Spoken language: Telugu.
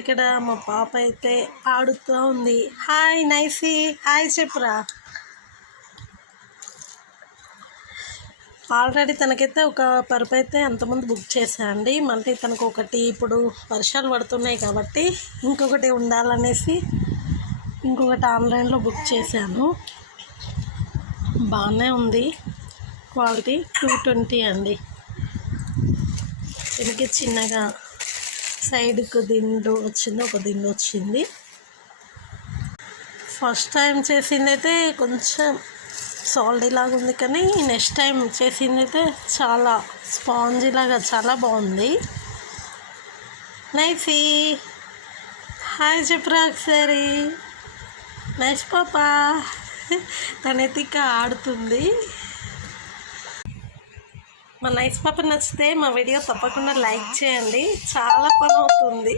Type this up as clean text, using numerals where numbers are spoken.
ఇక్కడ మా పాప అయితే ఆడుతూ ఉంది. హాయ్ నైసి, హాయ్ చెప్పురా. ఆల్రెడీ తనకైతే ఒక పరుపు అయితే అంతకుముందు బుక్ చేశానండి. మళ్ళీ తనకు ఒకటి ఇప్పుడు వర్షాలు పడుతున్నాయి కాబట్టి ఇంకొకటి ఉండాలనేసి ఇంకొకటి ఆన్లైన్లో బుక్ చేశాను. బాగానే ఉంది, క్వాలిటీ 220 అండి. దీనికి చిన్నగా సైడ్కు దిండు వచ్చింది, ఒక దిండు వచ్చింది. ఫస్ట్ టైం చేసింది అయితే కొంచెం సాల్డీ లాగా ఉంది, కానీ నెక్స్ట్ టైం చేసింది అయితే చాలా స్పాంజీ లాగా చాలా బాగుంది. నైసి, హాయ్ చెప్పురా ఒకసారి. నైస్ పాపా. తనైతే ఇంకా ఆడుతుంది. మా నైస్ పాప నచ్చితే మా వీడియో తప్పకుండా లైక్ చేయండి, చాలా పని అవుతుంది.